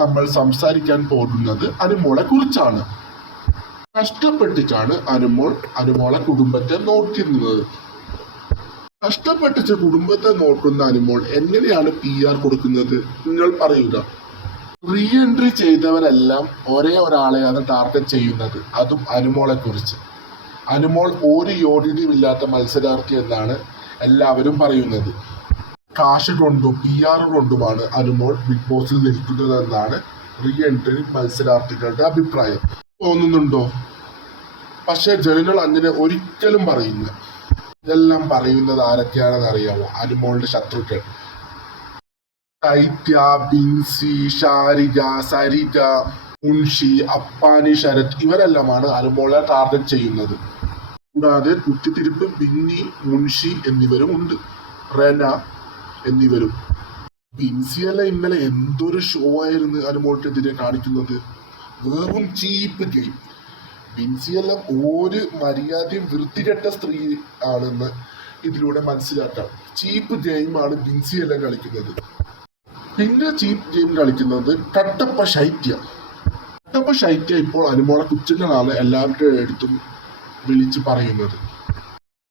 നമ്മൾ സംസാരിക്കാൻ പോകുന്നത് അനുമോളെ കുറിച്ചാണ്. കഷ്ടപ്പെട്ടിട്ടാണ് അനുമോളെ കുടുംബത്തെ നോക്കുന്നത്. കഷ്ടപ്പെട്ടിട്ട് കുടുംബത്തെ നോക്കുന്ന അനുമോൾ എങ്ങനെയാണ് PR കൊടുക്കുന്നത്? നിങ്ങൾ പറയുക. റീ എൻട്രി ചെയ്തവരെല്ലാം ഒരേ ഒരാളെയാണ് ടാർഗറ്റ് ചെയ്യുന്നത്, അതും അനുമോളെ കുറിച്ച്. അനുമോൾ ഒരു യോഗ്യതയും ഇല്ലാത്ത മത്സരാർത്ഥി എന്നാണ് എല്ലാവരും പറയുന്നത്. കാശ് കൊണ്ടും PR കൊണ്ടുമാണ് അനുമോൾ ബിഗ് ബോസിൽ നിൽക്കുന്നതെന്നാണ് റീ എൻട്രി മത്സരാർത്ഥികളുടെ അഭിപ്രായം. തോന്നുന്നുണ്ടോ? പക്ഷെ ജനങ്ങൾ അങ്ങനെ ഒരിക്കലും പറയില്ല. ഇതെല്ലാം പറയുന്നത് ആരൊക്കെയാണെന്ന് അറിയാമോ? അനുമോളുടെ ശത്രുക്കൾ. ചൈത്യ, ബിൻസി, ഷാരിക, സരിക, മുൻഷി, അപ്പാനി, ശരത് ഇവരെല്ലാമാണ് അനുമോളെ ടാർഗറ്റ് ചെയ്യുന്നത്. കൂടാതെ കുത്തിത്തിരിപ്പ് ബിന്നി, മുൻഷി എന്നിവരും ഉണ്ട്, റെന എന്നിവരും. ബിൻസിയല്ല ഇന്നലെ എന്തൊരു ഷോ ആയിരുന്നു അനുമോൾക്കെതിരെ കാണിക്കുന്നത്. വെറും ചീപ്പ് ഗെയിം. ബിൻസിയെല്ലാം ഒരു മര്യാദയും വൃത്തികെട്ട സ്ത്രീ ആണെന്ന് ഇതിലൂടെ മനസ്സിലാക്കാം. ചീപ്പ് ഗെയിമാണ് ബിൻസിയെല്ലാം കളിക്കുന്നത്. പിന്നെ ചീപ്പ് ഗെയിം കളിക്കുന്നത് കട്ടപ്പ ശൈത്യ. കട്ടപ്പ ശൈത്യ ഇപ്പോൾ അനുമോളെ കുറ്റങ്ങളാണ് എല്ലാവരുടെ അടുത്തും വിളിച്ച് പറയുന്നത്.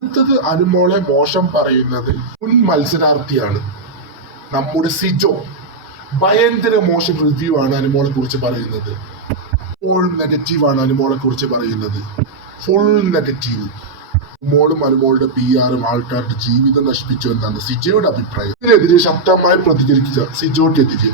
അടുത്തത് അനുമോളെ മോശം പറയുന്നത് മുൻ മത്സരാർത്ഥിയാണ്, നമ്മുടെ സിജോ. ഭയങ്കര മോശം റിവ്യൂ ആണ് അനുമോളെ കുറിച്ച് പറയുന്നത്. ഫുൾ നെഗറ്റീവാണ് അനുമോളെ കുറിച്ച് പറയുന്നത്. Full negative. അനുമോളും അനുമോളുടെ PR-ഉം ആൾക്കാരുടെ ജീവിതം നശിപ്പിച്ചു എന്നാണ് സിജോയുടെ അഭിപ്രായം. ഇതിനെതിരെ ശക്തമായി പ്രതികരിക്കുക സിജോക്കെതിരെ.